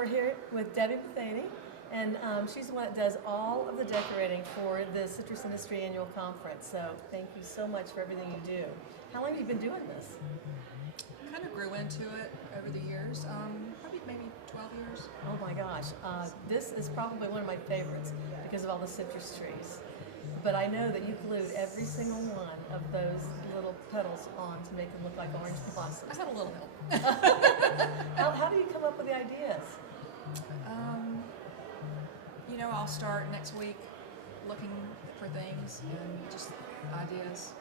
we're here with Debbie Matheny, and she's the one that does all of the decorating for the Citrus Industry Annual Conference. So thank you so much for everything you do. How long have you been doing this? Kind of grew into it over the years, probably maybe 12 years. Oh my gosh, this is probably one of my favorites because of all the citrus trees. But I know that you glued every single one of those little petals on to make them look like orange blossoms. I had a little help. How do you come up with the ideas? I'll start next week looking for things and just ideas.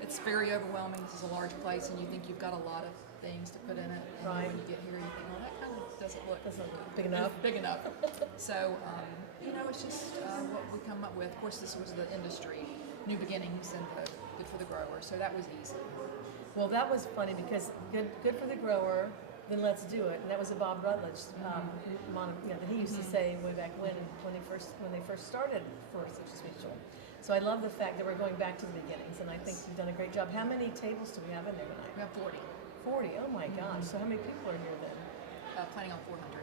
It's very overwhelming. This is a large place, and you think you've got a lot of things to put in it. And Right. when you get here, you think, well, that kind of doesn't look Big enough? Big enough. So, it's just what we come up with. Of course, this was the industry, new beginnings, and good for the grower. So that was easy. Well, that was funny because good for the grower, then let's do it. And that was a Bob Rutledge that he used to say way back when they first started for Citrus Mutual. So I love the fact that we're going back to the beginnings, and I think you've done a great job. How many tables do we have in there tonight? We have 40. 40. Oh my gosh! So how many people are here then? Planning on 400.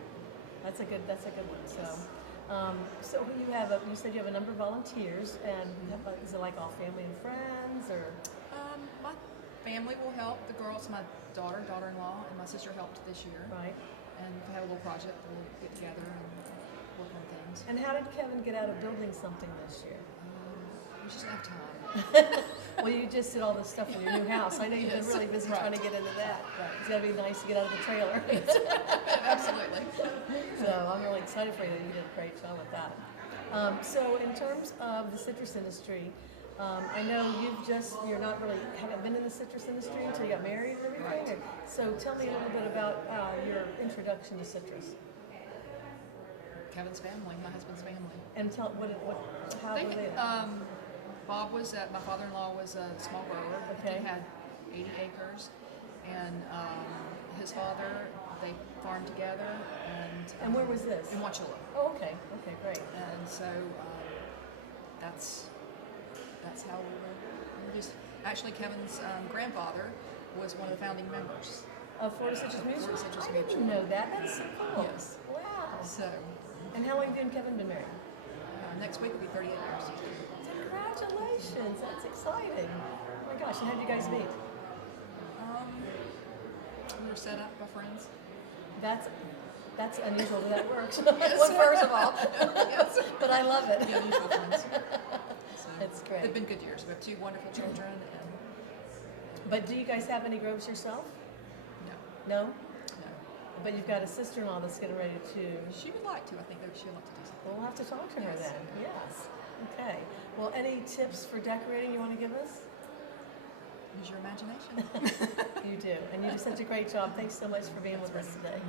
That's a good one. So, so you said you have a number of volunteers, and is it like all family and friends, or? My family will help. The girls, my daughter-in-law, and my sister helped this year. Right. And if we have a little project, we'll get together and work on things. And how did Kevin get out of building something this year? We just have time. Well, you just did all this stuff in your new house. I know you've been really busy trying to get into that. Right. It's got to be nice to get out of the trailer. Absolutely. So I'm really excited for you that you did a great job with that. So in terms of the citrus industry, I know haven't been in the citrus industry until you got married and everything. Right. So tell me a little bit about your introduction to citrus. Kevin's family, my husband's family. And tell how were they? Bob my father-in-law was a small grower. Okay. He had 80 acres, and his father, they farmed together. And where was this? In Wauchula. Oh, okay. Okay, great. And so that's how we were just. Actually, Kevin's grandfather was one of the founding members Of Florida Citrus Mutual? Florida Citrus I Mutual. didn't know that. That's so cool. Yes. Wow. So And how long have you and Kevin been married? next week will be 38 years. Congratulations. That's exciting. Oh my gosh. And how did you guys meet? We were set up by friends. That's unusual that that works. Yes. Well, first of all. Yes. But I love it. Yeah, mutual friends. So It's great. They've been good years. We have 2 wonderful children, and But do you guys have any groves yourself? no. No? But you've got a sister-in-law that's getting ready to... She would like to. I think she'd like to do something. Well, we'll have to talk to her Yes. then. Yes. Okay. Well, any tips for decorating you want to give us? Use your imagination. You do. And you did such a great job. Thanks so much for being with us today.